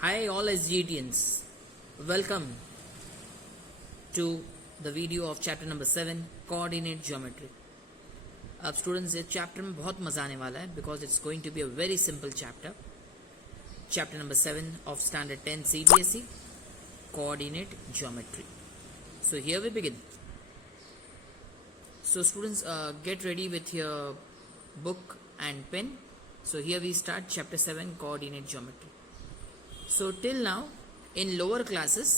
Hi all SGTians, welcome to the video of chapter number 7 coordinate geometry. अब students इस chapter में बहुत मजा आने वाला है because it's going to be a very simple chapter number 7 of standard 10 CBSE coordinate geometry. So here we begin. So students, get ready with your book and pen. So here we start chapter 7 coordinate geometry. So till now in lower classes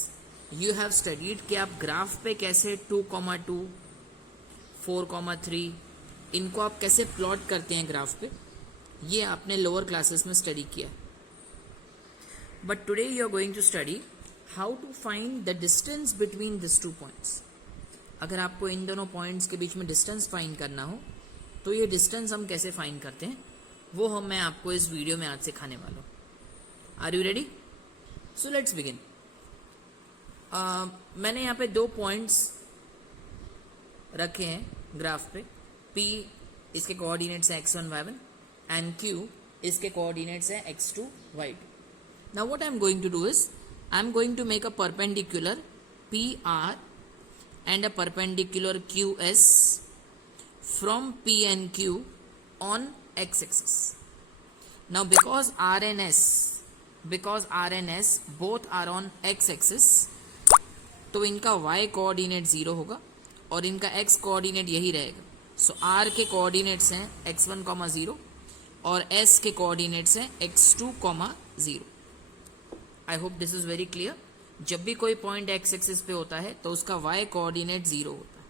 you have studied कि आप graph पे कैसे 2,2 4,3 इनको आप कैसे plot करते हैं graph पे, ये आपने लोअर क्लासेस में स्टडी किया. But today you are going to study how to find the distance between this two points. अगर आपको इन दोनों पॉइंट्स के बीच में डिस्टेंस फाइंड करना हो तो ये डिस्टेंस हम कैसे फाइंड करते हैं वो मैं आपको इस वीडियो में आज सिखाने वाला हूँ. Are you ready? So let's begin. मैंने यहाँ पे दो पॉइंट्स रखे हैं ग्राफ पे. P इसके कोऑर्डिनेट्स है x1 y1 एंड Q इसके कोऑर्डिनेट्स है x2 y2. Now what I am going to do is I am going to make a perpendicular PR and a perpendicular QS from P and Q on x-axis. Now because R and S both are on x-axis, तो इनका y coordinate 0 होगा और इनका x coordinate यही रहेगा. सो R के coordinates हैं x1, 0 और S के कोऑर्डिनेट्स हैं x2, 0. I hope this is very clear. जब भी कोई पॉइंट x एक्सिस पे होता है तो उसका y कोऑर्डिनेट 0 होता है.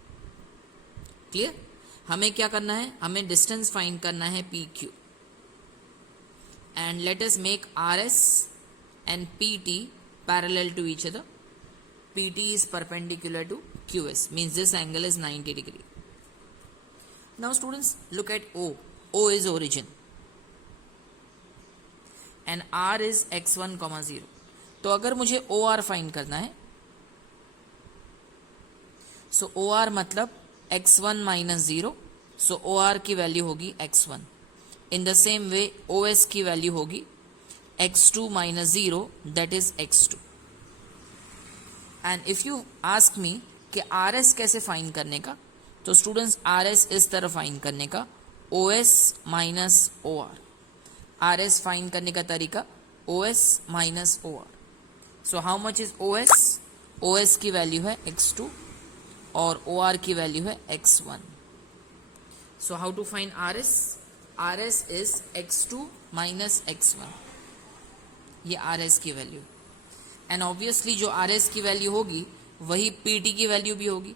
क्लियर? हमें क्या करना है, हमें डिस्टेंस फाइंड करना है PQ. And let us make RS and PT parallel to each other. PT is perpendicular to QS, means this angle is 90 degree. Now students, look at O. O is origin and R is x1, 0. तो अगर मुझे OR find करना है, सो OR मतलब x1 minus 0, so OR की value होगी x1. In the same way OS की value होगी x2 minus 0, that is x2. And if you ask me कि RS कैसे फाइंड करने का, तो स्टूडेंट्स RS इस तरह फाइंड करने का OS minus OR. RS find करने का तरीका OS minus OR. So how much is OS? OS की वैल्यू है x2 और OR की वैल्यू है x1. So how to find RS? RS is x2 minus x1. ये RS की वैल्यू. एंड ऑब्वियसली जो RS की वैल्यू होगी वही PT की वैल्यू भी होगी.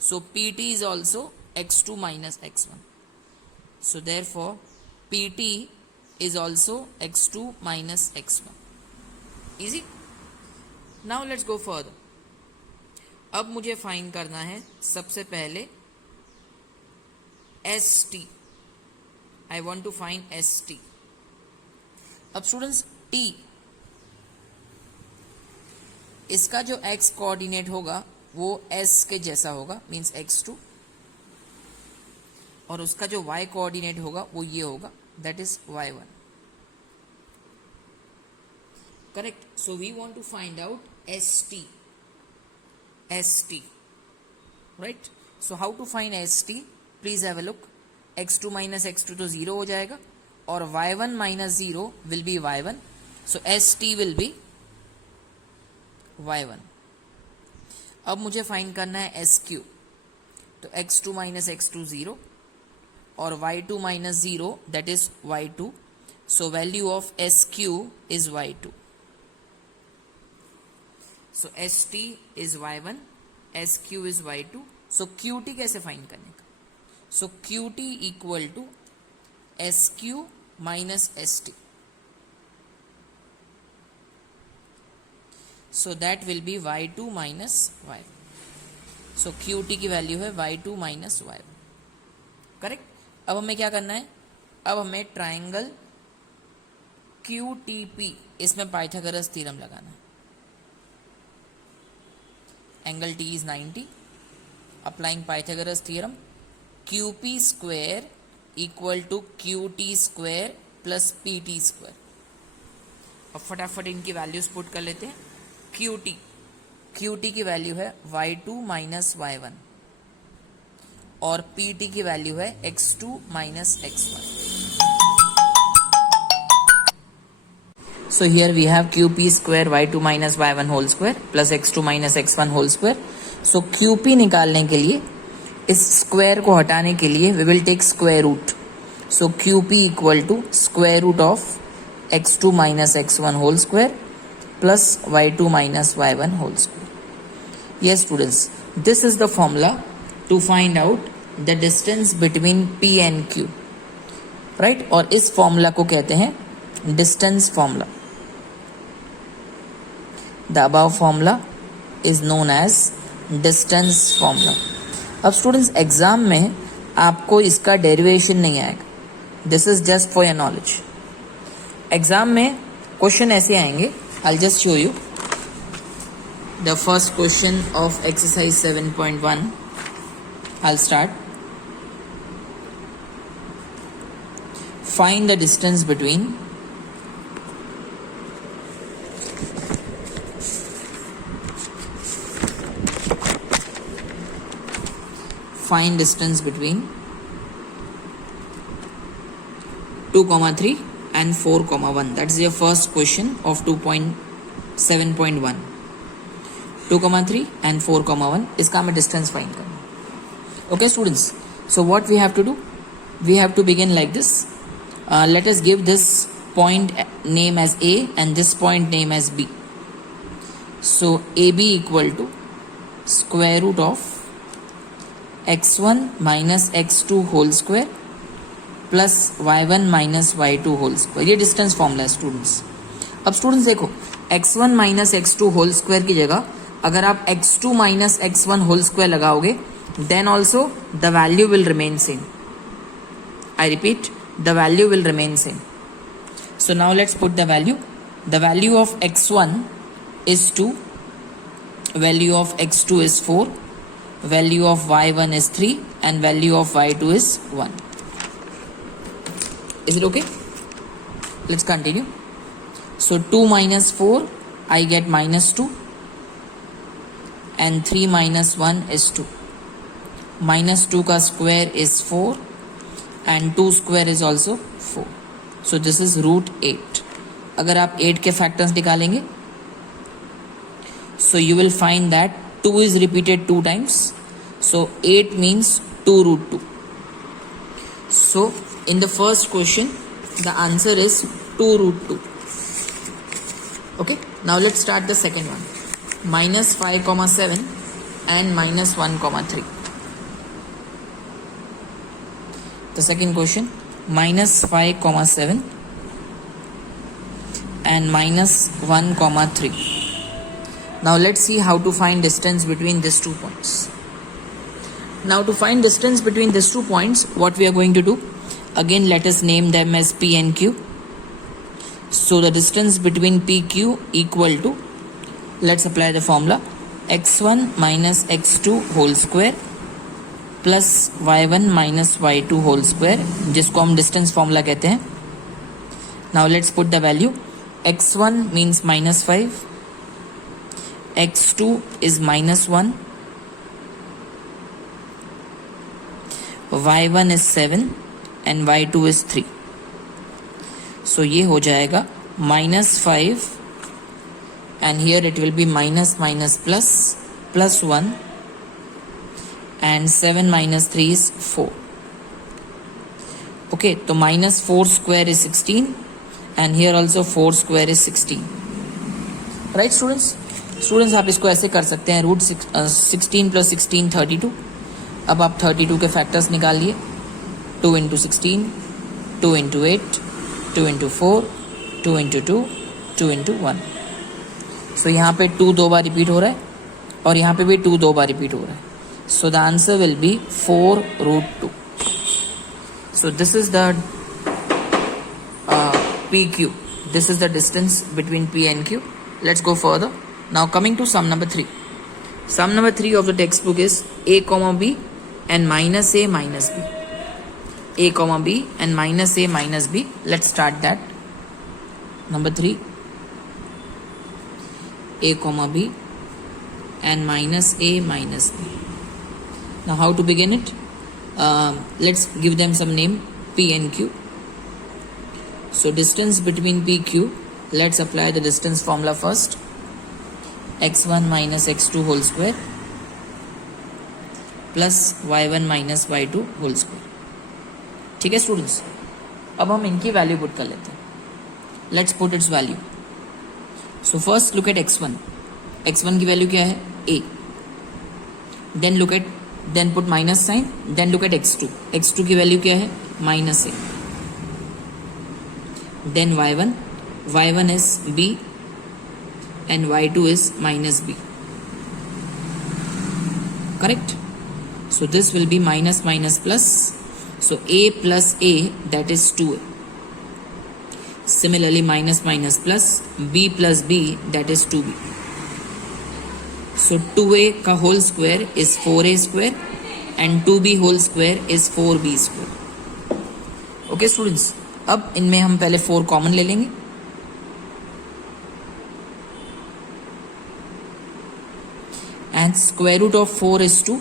सो PT is also x2 minus x1. So therefore PT is also x2 minus x1. Easy? Now let's go further. अब मुझे फाइंड करना है सबसे पहले ST. I want to find ST. अब स्टूडेंट्स T इसका जो x कोऑर्डिनेट होगा वो S के जैसा होगा, मीन्स x2, और उसका जो y कोऑर्डिनेट होगा वो ये होगा, that is y1. Correct? So we want to find out ST. Right? So how to find ST? Please have a look. x2 minus x2 तो 0 हो जाएगा और y1 minus 0 will be y1. So ST will be y1. अब मुझे find करना है SQ. तो x2 minus x2 0 और y2 minus 0 that is y2. So value of SQ is y2. So ST is y1, SQ is y2. So QT कैसे find करने का? So QT equal to SQ minus ST. So that will be y2 minus y1. So QT की value है y2 minus y1. Correct? अब हमें क्या करना है, अब हमें ट्राइंगल QTP इसमें पाइथागोरस थ्योरम लगाना है. Angle T is 90. Applying Pythagoras theorem, QP square equal to QT square plus PT square. अब फटाफट इनकी वैल्यूज पुट कर लेते हैं. क्यू टी की वैल्यू है y2 माइनस y1 और पी टी की वैल्यू है x2 minus x1. So here we have qp square y2 minus y1 whole square plus x2 minus x1 whole square. So qp निकालने के लिए इस square को हटाने के लिए we will take square root. So qp equal to square root of x2 minus x1 whole square plus y2 minus y1 whole square. Yes students, this is the formula to find out the distance between p and q. Right? और इस formula को कहते हैं distance formula. The above formula is known as distance formula. अब students exam में आपको इसका derivation नहीं आएगा. This is just for your knowledge. Exam में क्वेश्चन ऐसे आएंगे. I just show you the first question of exercise 7.1. I start. Find the distance between find distance between 2,3 and 4,1. That's your first question of 2.7.1. 2,3 and 4,1 इसका हमें distance find करना. Okay students, so what we have to do? We have to begin like this. Let us give this point name as A and this point name as B. So AB equal to square root of x1 minus x2 whole square plus y1 minus y2 whole square. ये distance formula है students. अब students देखो x1 minus x2 whole square की जगह अगर आप x2 minus x1 whole square लगाओगे then also the value will remain same. I repeat, the value will remain same. So now let's put the value. The value of x1 is 2, value of x2 is 4, value of y1 is 3 and value of y2 is 1. Is it okay? Let's continue. So 2 minus 4 I get minus 2 and 3 minus 1 is 2. Minus 2 का square is 4 and 2 square is also 4. So this is root 8. अगर आप 8 के factors निकालेंगे so you will find that 2 is repeated 2 times. So 8 means 2 root 2. So in the first question, the answer is 2 root 2. Okay. Now let's start the second one. Minus 5,7 and minus 1,3. The second question, minus 5,7 and minus 1,3. Now let's see how to find distance between these 2 points. Now to find distance between these 2 points, what we are going to do? Again, let us name them as P and Q. So the distance between PQ equal to, let's apply the formula, x1 minus x2 whole square plus y1 minus y2 whole square, जिसको हम distance formula कहते हैं. Now let's put the value. x1 means minus 5, x2 is minus 1, y1 is 7 and y2 is 3. So ये हो जाएगा minus 5 and here it will be minus minus plus plus 1 and 7 minus 3 is 4. Okay, तो minus 4 square is 16 and here also 4 square is 16. Right students? Students आप इसको ऐसे कर सकते हैं, रूट 16 प्लस 16 32. अब आप 32 के फैक्टर्स निकालिए. 2 into 16, 2 into 8, 2 into 4, 2 into 2, 2 into 1. सो यहाँ पे 2 2 बार रिपीट हो रहा है और यहाँ पे भी 2 2 बार रिपीट हो रहा है. So the answer will be 4 root 2. So this is the PQ. This is the distance between P and Q. Let's go further. Now coming to sum number 3. Sum number 3 of the textbook is A comma B and minus A minus B. A comma B and minus A minus B. Let's start that. Number 3. a comma b and minus a minus b. Now how to begin it? Let's give them some name, p and q. So distance between p q, let's apply the distance formula first. x1 minus x2 whole square plus y1 minus y2 whole square. ठीक है students, अब हम इनकी value put कर लेते हैं. Let's put its value. So first look at x1. x1 की वैल्यू क्या है? a. Then put minus sine. Then look at x2. x2 की वैल्यू क्या है? Minus a. Then y1 is b and y2 is minus b. Correct? So this will be minus minus plus. So a plus a, that is 2a. Similarly minus minus plus b plus b, that is 2b. So 2a का whole square is 4a square and 2b whole square is 4b square. Okay students, अब इनमें हम पहले 4 common ले लेंगे. And square root of 4 is 2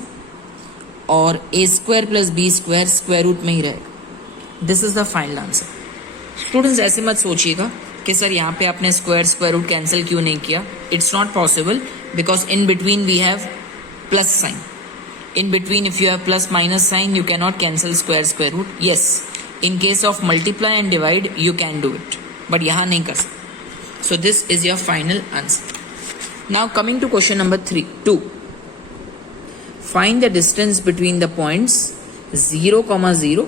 और a square plus b square square root में ही रहेगा. This is the final answer. Students ऐसे मत सोचिएगा कि सर यहाँ पे आपने स्क्वायर रूट कैंसिल क्यों नहीं किया. It's not possible because in between we have plus sign. In between if you have plus minus sign you can not cancel square root. Yes, in case of multiply and divide you can do it, but यहाँ नहीं कर सकते. So this is your final answer. Now coming to question number 2. Find the distance between the points 0, 0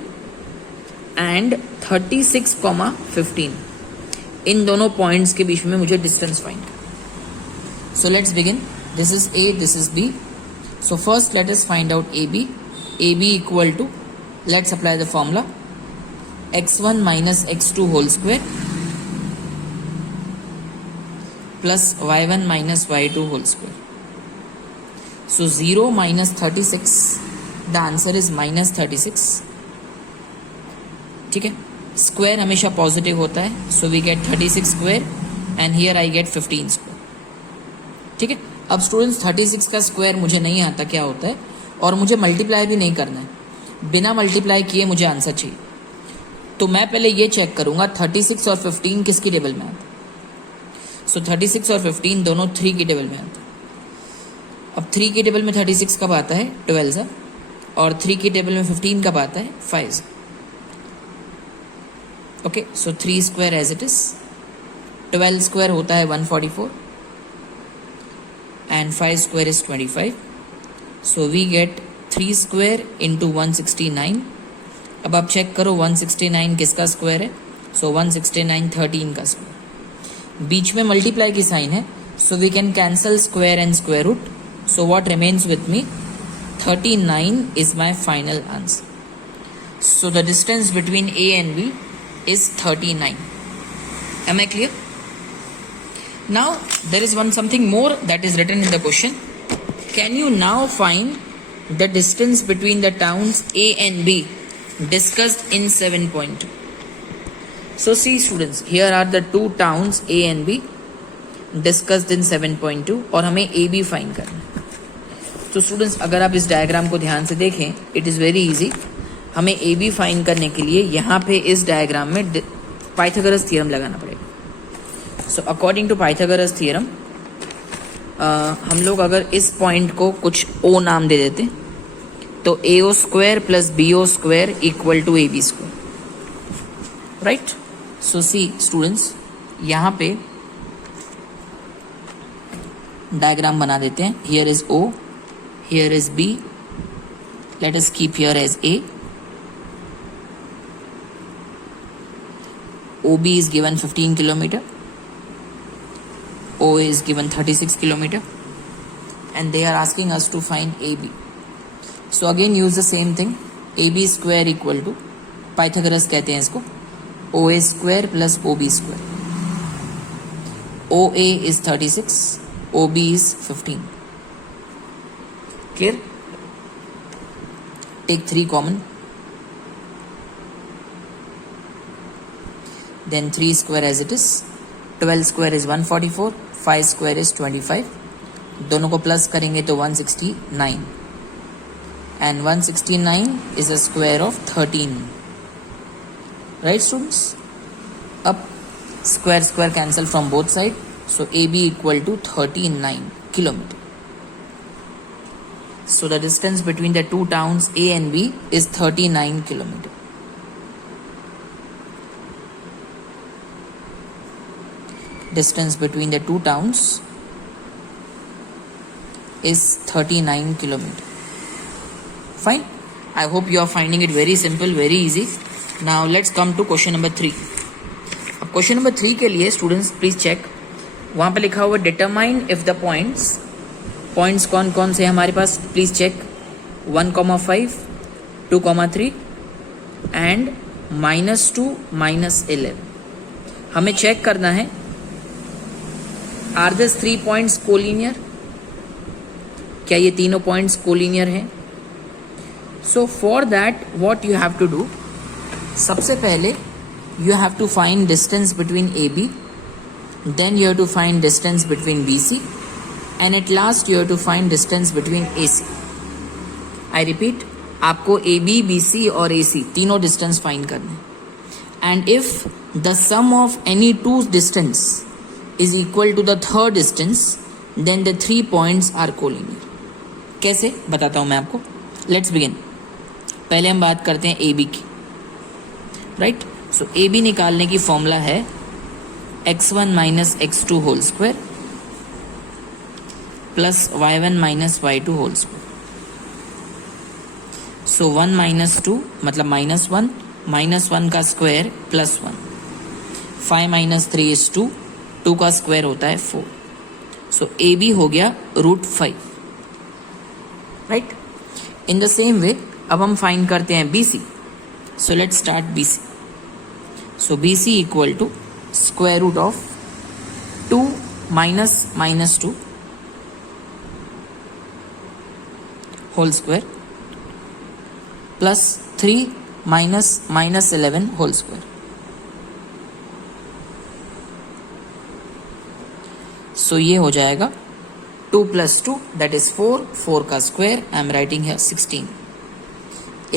and 36, 15. इन दोनों points के बीच में मुझे distance find. So let's begin. This is a, this is b. So first let us find out ab. ab equal to, let's apply the formula, x1 minus x2 whole square plus y1 minus y2 whole square. So 0 minus 36, the answer is minus 36. ठीक है, square हमेशा positive होता है. So we get 36 square and here I get 15 square. ठीक है, अब students 36 का square मुझे नहीं आता क्या होता है, और मुझे मल्टीप्लाई भी नहीं करना है. बिना मल्टीप्लाई किए मुझे आंसर चाहिए. तो मैं पहले ये चेक करूंगा 36 और 15 किसकी टेबल में आता है. सो 36 और 15 दोनों 3 की टेबल में आता है. अब 3 की टेबल में 36 कब आता है? 12 सा. और 3 की टेबल में 15 कब आता है? 5 सा. Okay, so 3 square as it is. 12 square होता है 144 and 5 square is 25. So we get 3 square into 169. अब आप चेक करो 169 किसका स्क्वायर है? सो 169 13 का स्क्वायर. बीच में मल्टीप्लाई की साइन है, so we can cancel square and square root. So what remains with me? 39 is my final answer. So the distance between A and B is 39. Am I clear? Now there is something more that is written in the question. Can you now find the distance between the towns A and B discussed in 7.2? So see students, here are the two towns A and B discussed in 7.2 और हमें A B find करना है. तो students अगर आप इस diagram को ध्यान से देखें, इट इज़ वेरी इजी. हमें ए बी फाइंड करने के लिए यहाँ पे इस डायग्राम में पाइथागोरस थ्योरम लगाना पड़ेगा. So according to Pythagoras theorem हम लोग अगर इस पॉइंट को कुछ ओ नाम दे देते तो A O square plus B O square equal to A B square. Right? So see students, यहाँ पे डायग्राम बना देते हैं. Here is O, here is B, let us keep here as A. OB is given 15 kilometer, OA is given 36 kilometer, and they are asking us to find AB. So again use the same thing, AB square equal to, Pythagoras कहते हैं इसको, OA square plus OB square. OA is 36, OB is 15. Clear? Take 3 common. Then 3 square as it is. 12 square is 144, 5 square is 25, दोनों को plus करेंगे तो 169, and 169 is a square of 13. Right, students? Up square square cancel from both sides, so AB equal to 39 kilometer. So the distance between the two towns A and B is 39 kilometer. Distance between the two towns is 39 kilometer. Fine. I hope you are finding it very simple, very easy. Now let's come to question number 3. अब question number 3 के लिए students please check, वहां पे लिखा हुआ determine if the points कौन कौन से हमारे पास, प्लीज चेक 1,5, 2,3 एंड -2, -11. हमें चेक करना है आर दिस 3 पॉइंट्स कोलिनियर, क्या ये तीनों पॉइंट्स कोलिनियर हैं? So for that what you have to do, सबसे पहले you have to find distance between AB, then you have to find distance between BC, and at last you have to find distance between AC. I repeat, आपको AB, BC और AC तीनों distance find करने हैं. And if the sum of any two distance is equal to the third distance, then the 3 points are collinear. कैसे बताता हूँ मैं आपको. Let's begin. पहले हम बात करते हैं AB की, राइट? सो ए बी निकालने की फॉर्मूला है x1 minus x2 whole square plus y1 minus y2 whole square. So 1 minus 2 मतलब -1, -1 का स्क्वायर +1, 5 माइनस 3 इज 2, 2 का स्क्वायर होता है 4. सो ए बी हो गया √5, right? In the same way अब हम फाइंड करते हैं B C. So let's start B C. So BC equal to square root of 2 minus -2 whole square plus 3 minus -11 whole square. So ये हो जाएगा 2 plus 2 that is 4, 4 का square I am writing here 16.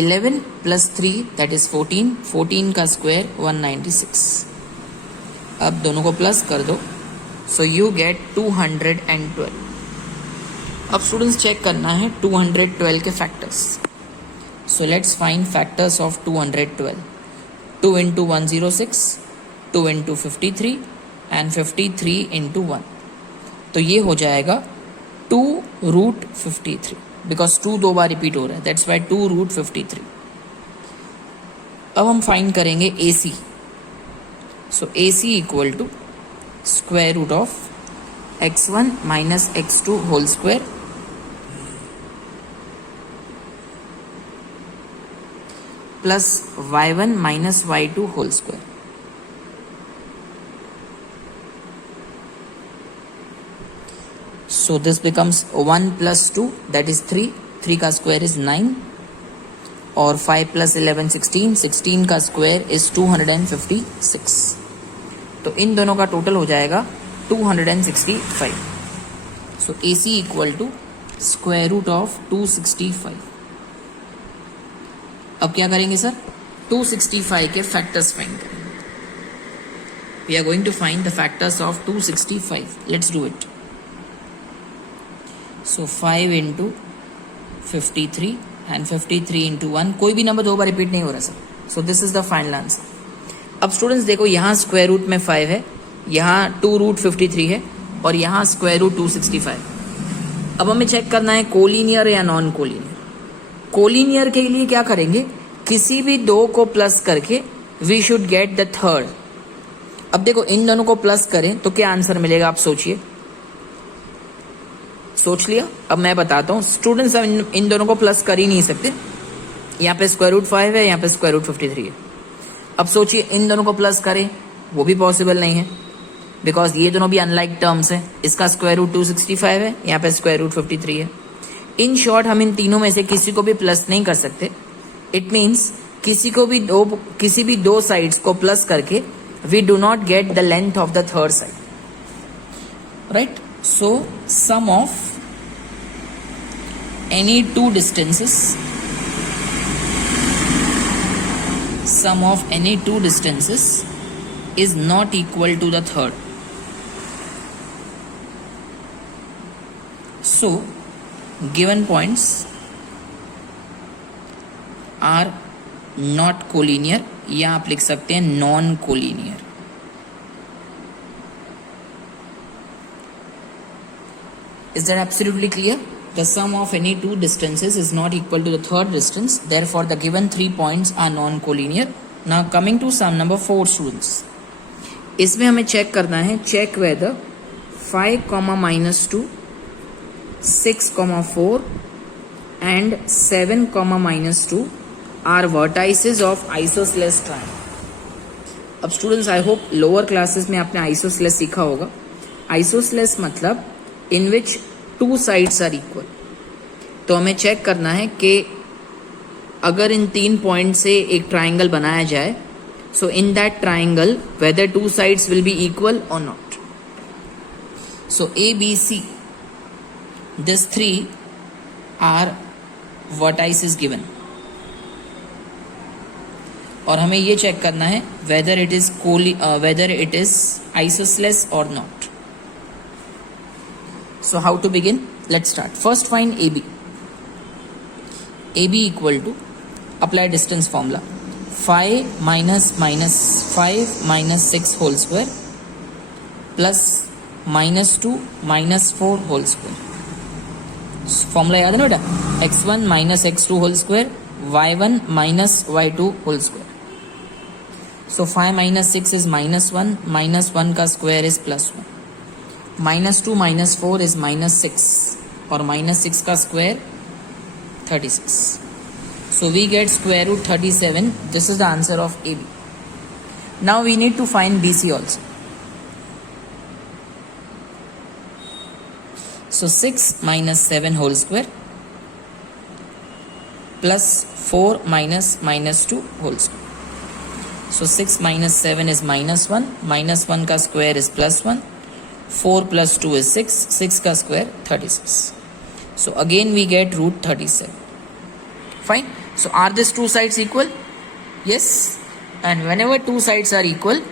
11 plus 3 that is 14, 14 का square 196. अब दोनों को plus कर दो, सो यू गेट 212. अब स्टूडेंट्स चेक करना है 212 के factors. So let's find factors of 212. 2 into 106, 2 into 53 and 53 into 1. तो ये हो जाएगा 2√53, बिकॉज 2 दो बार रिपीट हो रहा है, दैट्स वाई 2√53. अब हम फाइंड करेंगे A C. So A C equal to square root of x1 minus x2 whole square plus y1 minus y2 whole square. So this becomes 1 plus 2 that is 3, 3 का square is 9 और 5 plus 11 16, 16 का square is 256. तो इन दोनों का total हो जाएगा 265. So AC equal to square root of 265. अब क्या करेंगे सर, 265 के फैक्टर्स फाइंड करेंगे. We are going to find the factors of 265. Let's do it. So 5 into 53 and 53 into 1, कोई भी नंबर दो बार रिपीट नहीं हो रहा sir. So this is the final answer. अब स्टूडेंट्स देखो, यहाँ स्क्वायर रूट में 5 है, यहाँ 2√53 है और यहाँ स्क्वायर रूट 265. अब हमें चेक करना है कोलिनियर या नॉन कोलिनियर. कोलिनियर के लिए क्या करेंगे, किसी भी दो को प्लस करके we should get the third. अब देखो इन दोनों को प्लस करें तो क्या आंसर मिलेगा, आप सोचिए. सोच लिया? अब मैं बताता हूँ स्टूडेंट्स, हम इन दोनों को प्लस कर ही नहीं सकते. यहाँ पे स्क्वायर रूट 5 है, यहाँ पे स्क्वायर रूट 53 है. अब सोचिए इन दोनों को प्लस करें, वो भी पॉसिबल नहीं है, बिकॉज ये दोनों भी अनलाइक टर्म्स हैं. इसका स्क्वायर रूट 265 है, यहाँ पे स्क्वायर रूट 53 है. इन शॉर्ट हम इन तीनों में से किसी को भी प्लस नहीं कर सकते. इट मीन्स किसी भी दो साइड्स को प्लस करके we do not get the length of the third side. right? So sum of any two distances is not equal to the third. So given points are not collinear, या आप लिख सकते हैं non collinear. Is that absolutely clear? The sum of any two distances is not equal to the third distance. Therefore, the given 3 points are non-collinear. Now, coming to sum number 4, students. इसमें हमें check करना है, check whether 5, -2, 6, 4 and 7, -2 are vertices of isosceles triangle. अब students, I hope lower classes में आपने isosceles सीखा होगा. Isosceles मतलब इन विच 2 sides आर इक्वल. तो हमें चेक करना है कि अगर इन 3 पॉइंट से एक ट्राइंगल बनाया जाए, so in that triangle whether 2 sides will be equal और not. So A B C, this 3 are vertices given, और हमें ये चेक करना है वेदर इट इज आइसोसेलेस और not. So how to begin? Let's start. First find AB. AB equal to, apply distance formula, 5 minus 5 minus 6 whole square plus -2 minus 4 whole square. Formula याद है ना बेटा? x1 minus x2 whole square, y1 minus y2 whole square. So 5 minus 6 is -1, -1 का square is +1. -2 minus 4 is -6, और -6 का square 36. So we get square root 37. This is the answer of AB. Now we need to find BC also. So 6 minus 7 whole square plus 4 minus -2 whole square. So 6 minus 7 is -1, -1 का square is +1, 4 plus 2 is 6, 6 का square 36. So again we get root 37. Fine. So are these two sides equal? Yes. And whenever two sides are equal,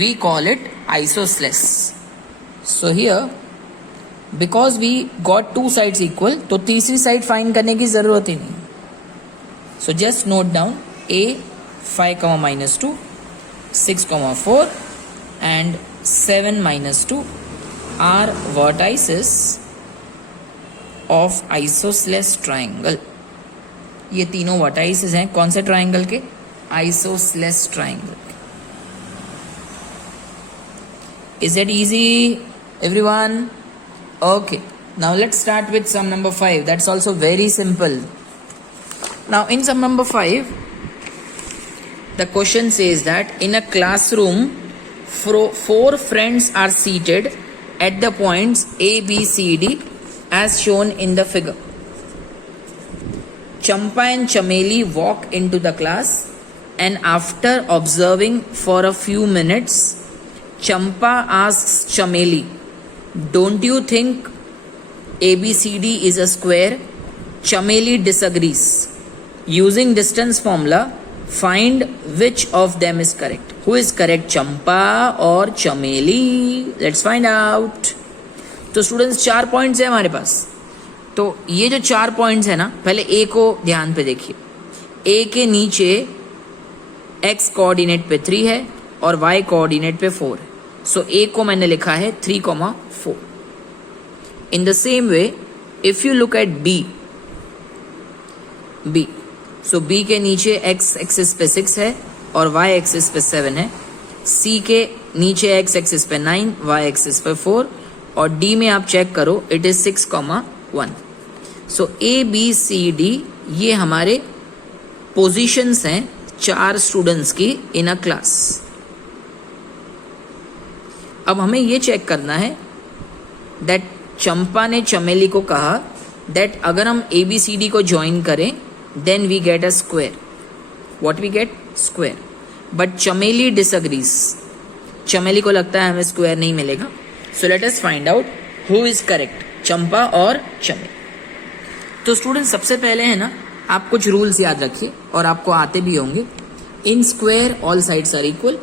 we call it isosceles. So here, because we got two sides equal, तो तीसरी side find करने की जरूरत ही नहीं. So just note down A 5, -2, 6, 4 and 7 -2 are vertices of isosceles triangle. ये तीनों vertices हैं कौन से triangle के? Isosceles triangle. Is that easy, everyone? Okay. Now let's start with sum number 5. That's also very simple. Now in sum number 5, the question says that in a classroom, 4 friends are seated at the points A, B, C, D as shown in the figure. Champa and Chameli walk into the class, and after observing for a few minutes, Champa asks Chameli, "Don't you think ABCD is a square?" Chameli disagrees. Using distance formula, find which of them is correct. Who is correct, Champa or Chameli? Let's find out. तो students 4 points है हमारे पास. तो ये जो 4 points है ना, पहले ए को ध्यान पे देखिए. ए के नीचे x कोऑर्डिनेट पे 3 है और y कोऑर्डिनेट पे 4 है. सो ए को मैंने लिखा है 3, 4. In the same way if you look at B, so B के नीचे x एक्सिस पे 6 है और y एक्सिस पे 7 है. C के नीचे x एक्सिस पे 9, y एक्सिस पे 4, और D में आप चेक करो it is 6, 1. So A, B, C, D ये हमारे पोजीशंस हैं 4 स्टूडेंट्स की इन अ क्लास. अब हमें ये चेक करना है दैट चंपा ने चमेली को कहा दैट अगर हम ABCD को ज्वाइन करें then we get a square. What we get? Square. But Chameli disagrees. चमेली को लगता है हमें स्क्वायर नहीं मिलेगा. So let us find out who is correct, चंपा और चमे. तो स्टूडेंट सबसे पहले है ना, आप कुछ रूल्स याद रखिए और आपको आते भी होंगे. In square all sides are equal.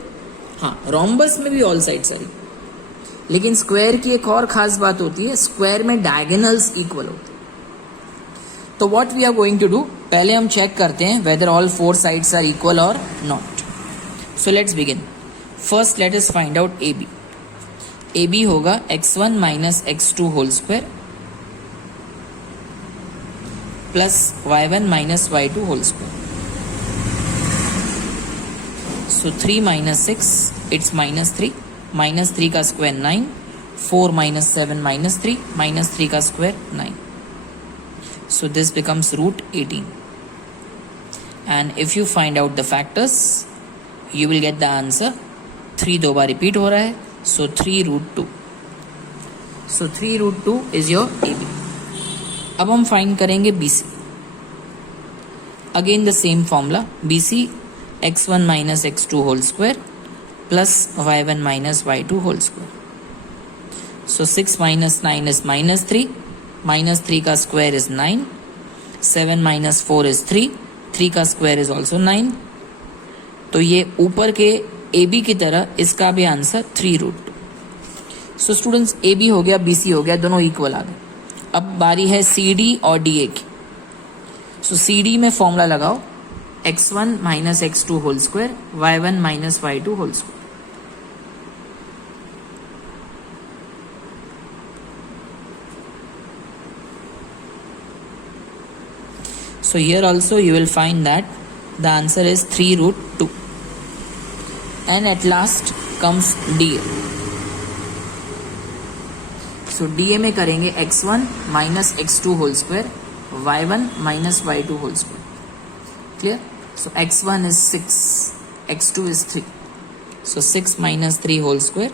हाँ, रोम्बस में भी ऑल साइड्स आर इक्वल, लेकिन स्क्वायर की एक और खास बात होती है, स्क्वायर में डायगोनल्स इक्वल होते हैं. तो what we are going to do, पहले हम चेक करते हैं whether all four sides are equal और not. So let's begin. First let us find out A B. A B होगा x1 minus x2 whole square plus y1 minus y2 whole square. So 3 minus 6 it's minus 3. Minus 3 का square 9. 4 minus 7 minus 3. Minus 3 का square 9. So this becomes root 18. And if you find out the factors, you will get the answer. 3 दो बार repeat हो रहा है, so 3 root 2. So 3 root 2 is your AB. अब हम find करेंगे BC. Again the same formula. BC x1 minus x2 whole square plus y1 minus y2 whole square. So 6 minus 9 is minus 3. Minus 3 का square is 9. 7 minus 4 is 3. 3 का square is also 9. तो ये ऊपर के A B की तरह इसका भी answer 3 root 2. So students, A B हो गया, बी सी हो गया, दोनों इक्वल आ गए. अब बारी है सी डी और डी ए की. सो सी डी में फॉर्मूला लगाओ, x1 minus x2 whole square y1 minus y2 whole square. So here also you will find that the answer is 3 root 2. And at last comes DA. So DA में करेंगे x1 minus x2 whole square, y1 minus y2 whole square. Clear? So x1 is 6, x2 is 3. So 6 minus 3 whole square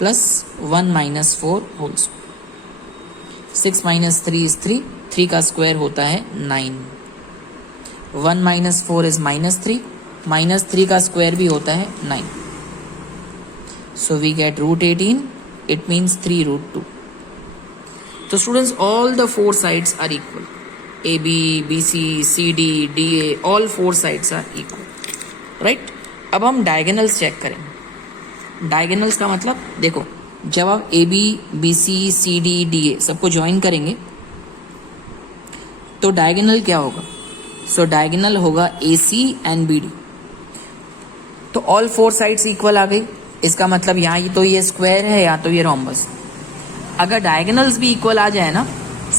plus 1 minus 4 whole square. 6 minus 3 is 3. 3 का square होता है 9. 1 minus 4 is minus 3. Minus 3 का square भी होता है 9. So we get root 18. It means 3 root 2. तो students, all the four sides are equal. A B, B C, C D, D A, all four sides are equal. Right. अब हम diagonals check करेंगे. Diagonals का मतलब देखो, जब आप A B, B C, C D, D A सबको join करेंगे तो डायगोनल क्या होगा. सो डायगोनल होगा ए सी एंड बी डी. तो ऑल फोर साइड्स इक्वल आ गई. इसका मतलब यहाँ तो ये स्क्वायर है या तो ये रोम्बस. अगर डायगोनल्स भी इक्वल आ जाए ना,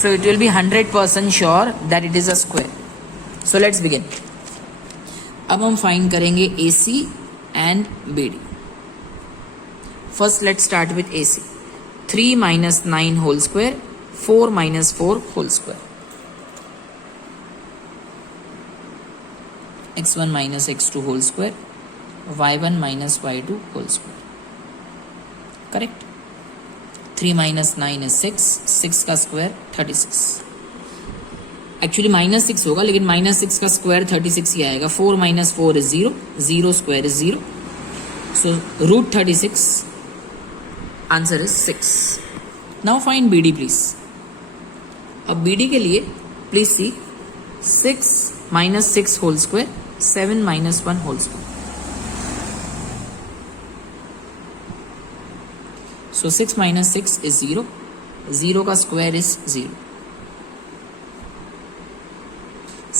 so it will be 100% sure that it is a square. So let's begin. अब हम फाइंड करेंगे A C and B D. First let's start with A C. 3 minus 9 whole square, 4 minus 4 whole square. x1 minus x2 whole square, y1 minus y2 whole square. Correct? 3 minus 9 is 6. 6 का square 36. Actually minus 6 होगा, लेकिन minus 6 का square 36 ही आएगा. 4 minus 4 is 0. 0 square is 0. So root 36. Answer is 6. Now find B D please. अब B D के लिए please see 6 minus 6 whole square, 7 minus 1 whole square. So 6 minus 6 is 0. 0 का square is 0.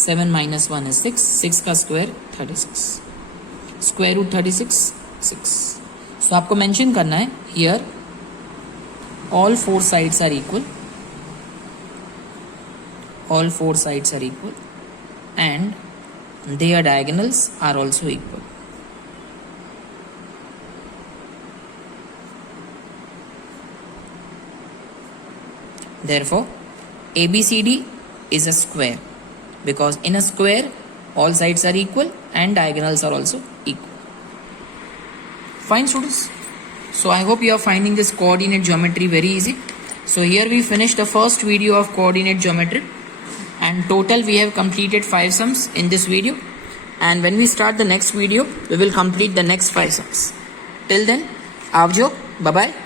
7 minus 1 is 6. 6 का square 36. Square root 36, 6. So आपको mention करना है here all four sides are equal. All four sides are equal and their diagonals are also equal. Therefore, ABCD is a square because in a square all sides are equal and diagonals are also equal. Fine students. So I hope you are finding this coordinate geometry very easy. So here we finished the first video of coordinate geometry. And total we have completed 5 sums in this video, and when we start the next video we will complete the next 5 sums. Till then, avjo, bye bye.